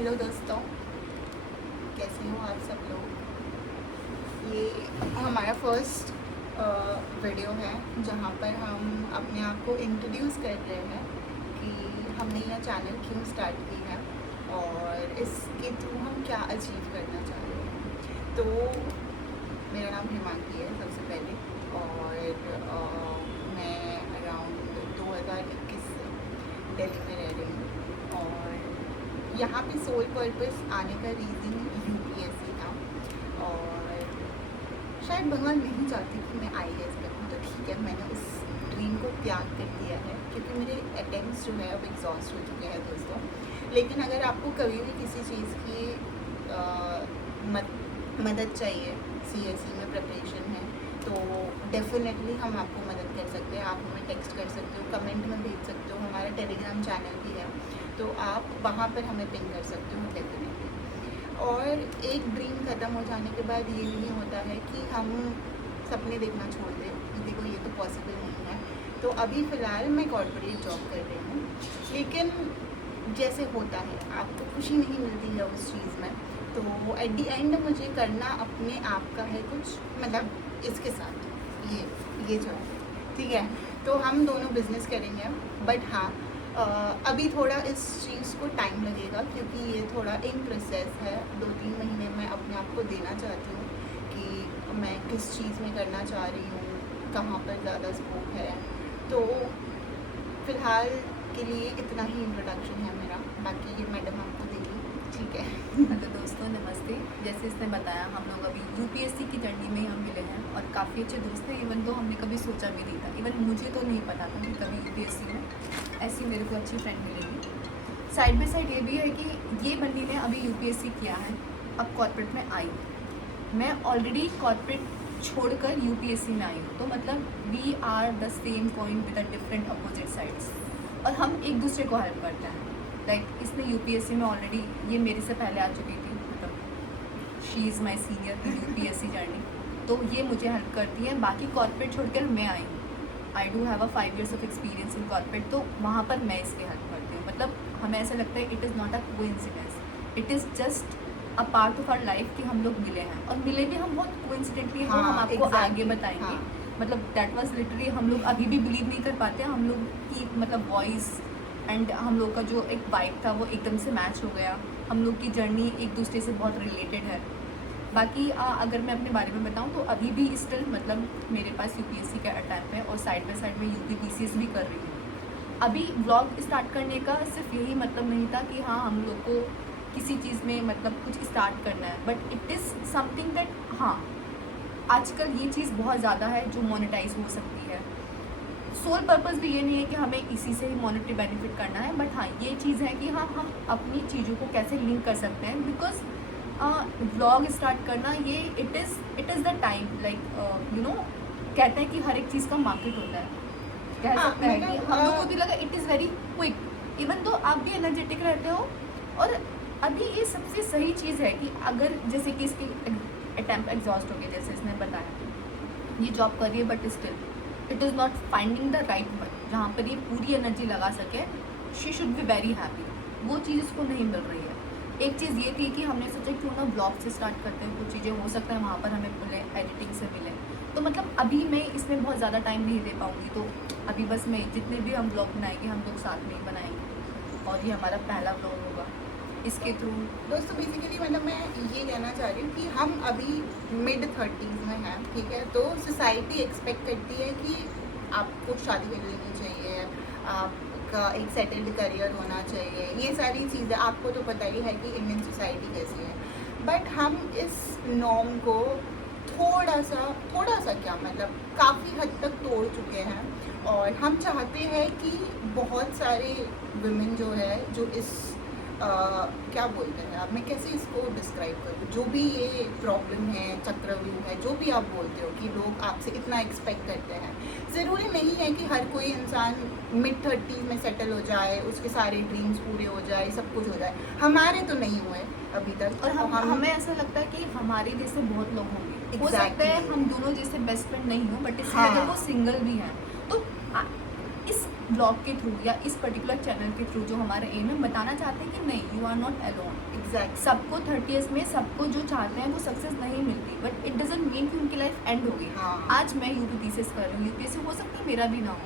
Hello दोस्तों, कैसे हो आप सब लोग। ये हमारा फर्स्ट वीडियो है जहाँ पर हम अपने आप को इंट्रोड्यूस कर रहे हैं कि हमने यह चैनल क्यों स्टार्ट की है और इसके थ्रू हम क्या अचीव करना चाह रहे हैं। तो मेरा नाम हिमांकी है सबसे पहले, और मैं अराउंड 2021 से दिल्ली में रह रही हूँ। और यहाँ पे सोल पर्पस आने का रीज़न यूपीएससी था, और शायद भगवान नहीं चाहती कि मैं आईएएस करूँ, तो ठीक है, मैंने उस ड्रीम को त्याग कर दिया है क्योंकि मेरे अटेम्प्ट्स जो है अब एग्जॉस्ट हो चुके हैं दोस्तों। लेकिन अगर आपको कभी भी किसी चीज़ की मदद चाहिए, सीएसई में प्रिपरेशन है, तो डेफिनेटली हम आपको मदद कर सकते हैं। आप हमें टेक्स्ट कर सकते हो, कमेंट में भेज सकते हो, हमारा टेलीग्राम चैनल भी है, तो आप वहाँ पर हमें पिंग कर सकते हो डेफिनेटली। और एक ड्रीम ख़त्म हो जाने के बाद ये नहीं होता है कि हम सपने देखना छोड़ दें कि देखो ये तो पॉसिबल नहीं है। तो अभी फ़िलहाल मैं कॉर्पोरेट जॉब कर रही हूँ, लेकिन जैसे होता है आपको खुशी नहीं मिलती है उस चीज़ में, तो एट दी एंड मुझे करना अपने आप का है कुछ, मतलब इसके साथ ये जो है, ठीक है। तो हम दोनों बिज़नेस करेंगे, बट हाँ अभी थोड़ा इस चीज़ को टाइम लगेगा क्योंकि ये थोड़ा इन प्रोसेस है। 2-3 महीने मैं अपने आप को देना चाहती हूँ कि मैं किस चीज़ में करना चाह रही हूँ, कहाँ पर ज़्यादा स्कोप है। तो फ़िलहाल के लिए इतना ही इंट्रोडक्शन है मेरा, बाकी ये मैडम आपको देगी, ठीक है। हेलो दोस्तों, नमस्ते। जैसे इसने बताया, हम लोग अभी यूपीएससी की जर्नी में ही हम मिले हैं और काफ़ी अच्छे दोस्त हैं। इवन तो हमने कभी सोचा भी नहीं था, इवन मुझे तो नहीं पता था कि कभी यूपीएससी में ऐसी मेरे को अच्छी फ्रेंड मिलेगी। साइड बाई साइड ये भी है कि ये बंदी ने अभी यूपीएससी किया है, अब कॉर्पोरेट में आई। मैं ऑलरेडी कॉर्पोरेट छोड़कर यूपीएससी में आई हूँ, तो मतलब we are the same coin with a different opposite sides, और हम एक दूसरे को हेल्प करते हैं। लाइक इसने यूपीएससी में ऑलरेडी, ये मेरे से पहले आ चुकी थी, मतलब she is my senior in UPSC journey, तो ये मुझे हेल्प करती है। बाकी कॉर्पोरेट छोड़कर मैं आई हूँ, I do have a 5 years of experience in corporate, तो वहाँ पर मैं इसकी हेल्प करती हूँ। मतलब हमें ऐसा लगता है it is not a coincidence, it is just a part of our life कि हम लोग मिले हैं, और मिले भी हम बहुत कोइंसिडेंटली, वो हम आपको आगे बताएंगे। हाँ। मतलब दैट वाज लिटरली, हम लोग अभी भी बिलीव नहीं कर पाते हम लोग की, मतलब वॉइस एंड हम लोग का जो एक वाइब था वो एकदम से मैच हो गया। हम लोग की जर्नी एक दूसरे से बहुत रिलेटेड है। बाकी अगर मैं अपने बारे में बताऊं तो अभी भी स्टिल, मतलब मेरे पास यूपीएससी का अटैम्प्ट है और साइड बाई साइड में यूपीपीसीएस भी कर रही हूँ। अभी व्लॉग स्टार्ट करने का सिर्फ यही मतलब नहीं था कि हाँ हम लोग को किसी चीज़ में मतलब कुछ स्टार्ट करना है, but it is something that हाँ आजकल ये चीज़ बहुत ज़्यादा है जो मोनेटाइज हो सकती है। सोल पर्पस भी ये नहीं है कि हमें इसी से ही मॉनेटरी बेनिफिट करना है, बट हाँ ये चीज़ है कि हाँ हम अपनी चीज़ों को कैसे लिंक कर सकते हैं। बिकॉज व्लॉग स्टार्ट करना ये it is the time, like you know, कहते हैं कि हर एक चीज़ का मार्केट होता है, कह सकते हैं कि हम लोग को भी लगा it is very quick, even तो आप भी एनर्जेटिक रहते हो। और अभी ये सबसे सही चीज़ है कि अगर जैसे कि इसकी अटैम्प्ट एग्जॉस्ट हो गया, जैसे इसने बताया ये जॉब कर रही है, but still it is not finding the right one जहाँ पर ये पूरी एनर्जी लगा सके। She should be very happy, वो चीज़ इसको नहीं मिल रही है। एक चीज़ ये थी कि हमने सोचा क्यों ना ब्लॉग से स्टार्ट करते हैं, कुछ चीज़ें हो सकता है वहाँ पर हमें मिले, एडिटिंग से मिले। तो मतलब अभी मैं इसमें बहुत ज़्यादा टाइम नहीं दे पाऊँगी, तो अभी बस मैं जितने भी हम ब्लॉग बनाएंगे हम लोग साथ में ही बनाएंगे, और ये हमारा पहला ब्लॉग होगा इसके थ्रू। दोस्तों बेसिकली मतलब मैं ये कहना चाह रही हूँ कि हम अभी mid-30s में हैं, ठीक है। तो सोसाइटी एक्सपेक्ट करती है कि आपको शादी कर लेनी चाहिए, आपका एक सेटल्ड करियर होना चाहिए, ये सारी चीज़ें आपको तो पता ही है कि इंडियन सोसाइटी कैसी है। बट हम इस नॉर्म को थोड़ा सा क्या मतलब काफ़ी हद तक तोड़ चुके हैं, और हम चाहते हैं कि बहुत सारे वुमेन जो है जो इस क्या बोलते हैं आप, मैं कैसे इसको डिस्क्राइब करूँ, जो भी ये प्रॉब्लम है, चक्रव्यूह है, जो भी आप बोलते हो कि लोग आपसे इतना एक्सपेक्ट करते हैं। ज़रूरी नहीं है कि हर कोई इंसान mid-30s में सेटल हो जाए, उसके सारे ड्रीम्स पूरे हो जाए, सब कुछ हो जाए। हमारे तो नहीं हुए अभी तक, और हमें ऐसा लगता है कि हमारे जैसे बहुत लोग होंगे, हो सकता है हम दोनों जैसे बेस्ट फ्रेंड नहीं हो, बट इसलिए अगर वो सिंगल भी हैं तो इस ब्लॉग के थ्रू या इस पर्टिकुलर चैनल के थ्रू जो हमारा एम है, बताना चाहते हैं कि नहीं, you are not alone. Exact. सबको 30s में सबको जो चाहते हैं वो सक्सेस नहीं मिलती, बट इट डजंट मीन कि उनकी लाइफ एंड हो गई। हाँ। आज मैं यूपीपीसीएस कर रही हूँ, यूपीएससी हो सकता है मेरा भी ना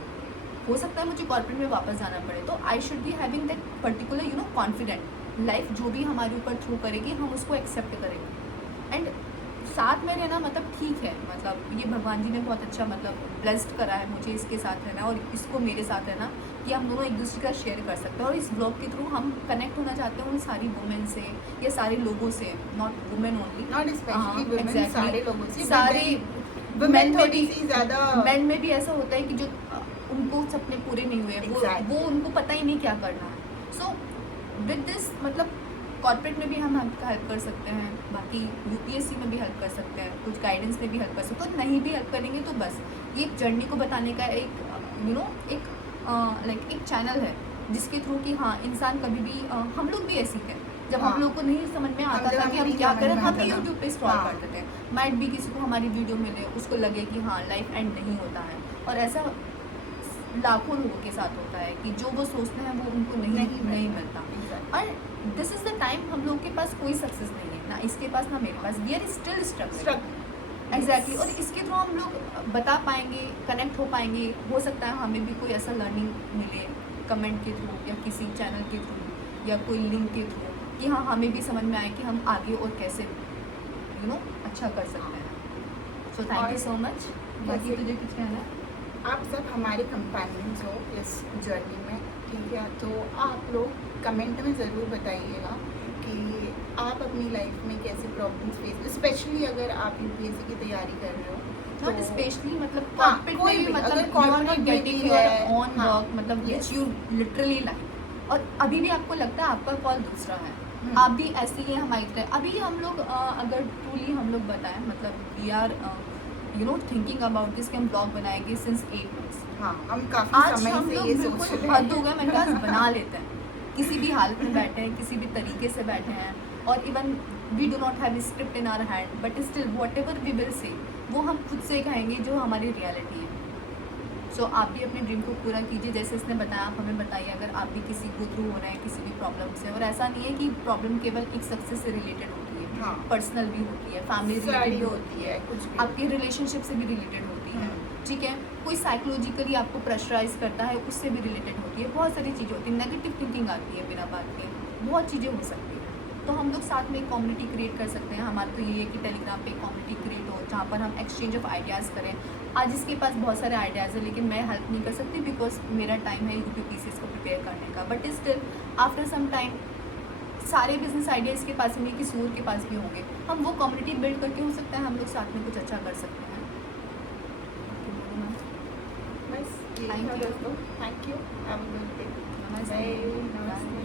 हो सकता है मुझे कॉर्पोरेट में वापस जाना पड़े, तो I should be having that particular confident. Life जो भी हमारे ऊपर थ्रू करेगी हम उसको एक्सेप्ट करेंगे। एंड साथ में रहना मतलब ठीक है, मतलब ये भगवान जी ने बहुत अच्छा मतलब ब्लेस्ड करा है मुझे इसके साथ रहना और इसको मेरे साथ रहना, कि हम दोनों एक दूसरे का शेयर कर सकते हैं। और इस ब्लॉग के थ्रू हम कनेक्ट होना चाहते हैं उन सारी वुमेन से या सारे लोगों से, not women only, not specially women, exactly. सारे लोगों से, सारे वुमेन में थोड़ी भी सी ज़्यादा। मेन में भी ऐसा होता है कि जो उनको सपने पूरे नहीं हुए, Exactly. वो उनको पता ही नहीं क्या करना है। सो विद दिस मतलब कॉर्पोरेट में भी हम आपका हेल्प कर सकते हैं, बाकी यूपीएससी में भी हेल्प कर सकते हैं, कुछ गाइडेंस में भी हेल्प कर सकते हैं। तो नहीं भी हेल्प करेंगे तो बस ये एक जर्नी को बताने का एक एक लाइक एक चैनल है जिसके थ्रू कि हाँ इंसान कभी भी हम लोग भी ऐसे थे जब हाँ। हम लोग को नहीं समझ में आता जब था कि हमें हम नहीं क्या समझ करें, में हम आता भी था। यूट्यूब पे स्क्रॉल हाँ। करते थे। माइट भी किसी को हमारी वीडियो मिले, उसको लगे कि हाँ लाइफ एंड नहीं होता है, और ऐसा लाखों लोगों के साथ होता है कि जो वो सोचते हैं वो उनको नहीं मिलता। Exactly. और दिस इज द टाइम हम लोग के पास कोई सक्सेस नहीं है, ना इसके पास ना मेरे पास, we are still struggling. Exactly. और इसके थ्रू हम लोग बता पाएंगे, कनेक्ट हो पाएंगे, हो सकता है हमें भी कोई ऐसा लर्निंग मिले कमेंट के थ्रू या किसी चैनल के थ्रू या कोई लिंक के थ्रू, कि हाँ हमें भी समझ में आए कि हम आगे और कैसे अच्छा कर सकते हैं। So thank you so much. बाकी तुझे कुछ कहना है? आप सब हमारे कंपेनियंस हो इस जर्नी में, ठीक है? तो आप लोग कमेंट में ज़रूर बताइएगा कि आप अपनी लाइफ में कैसे प्रॉब्लम्स फेस, स्पेशली अगर आप यूपीएससी की तैयारी कर रहे हो, नॉट स्पेशली मतलब हाँ, कॉर्पोरेट कोई में भी भी, मतलब अगर यू आर corporate नॉट में गेटिंग भी योर है, ओन हाँ, वर्क, मतलब yes. Which you literally like, और अभी भी आपको लगता है आपका कॉल दूसरा है, आप भी ऐसे ही हैं हमारी तरह। अभी हम लोग अगर ट्रूली हम लोग बताएं, मतलब we are thinking about this कि हम ब्लॉग बनाएंगे सिंस 8 months। हाँ, हम काफ़ी आज समय हम से लोग ये सोच बिल्कुल रहे हद हो हैं। गए, मैंने कहा बना लेते हैं, किसी भी हालत में बैठे हैं, किसी भी तरीके से बैठे हैं, और even we do not have script in our hand, but still whatever we will say वो हम खुद से कहेंगे जो हमारी रियलिटी है। सो आप भी अपने ड्रीम को पूरा कीजिए, जैसे इसने बताया, आप हमें बताइए अगर आप भी किसी को थ्रू हो रहे हैं किसी भी प्रॉब्लम से। और ऐसा नहीं है कि प्रॉब्लम केवल एक सक्सेस से रिलेटेड होती है, हाँ। पर्सनल भी होती है, फैमिली सारी रिलेटेड भी होती है, कुछ भी। आपकी रिलेशनशिप से भी रिलेटेड होती है, ठीक है? कोई साइकोलॉजिकली आपको प्रेशराइज करता है, उससे भी रिलेटेड होती है, बहुत सारी चीज़ें होती है, नेगेटिव थिंकिंग आती है बिना बात के, बहुत चीज़ें हो सकती हैं। तो हम लोग साथ में एक कम्युनिटी क्रिएट कर सकते हैं। हमारा तो ये है कि टेलीग्राम पे एक कम्युनिटी क्रिएट हो जहाँ पर हम एक्सचेंज ऑफ आइडियाज़ करें। आज इसके पास बहुत सारे आइडियाज़ हैं, लेकिन मैं हेल्प नहीं कर सकती बिकॉज मेरा टाइम है यूपीपीसीएस को प्रिपेयर करने का, but still after some time सारे बिजनेस आइडिया इसके पास नहीं, किसी और के पास भी होंगे, हम वो कम्युनिटी बिल्ड करके हो सकता है हम लोग साथ में कुछ अच्छा कर सकते हैं। बस Thank you. Thank you, have a good day. नमस्ते। नमस्ते।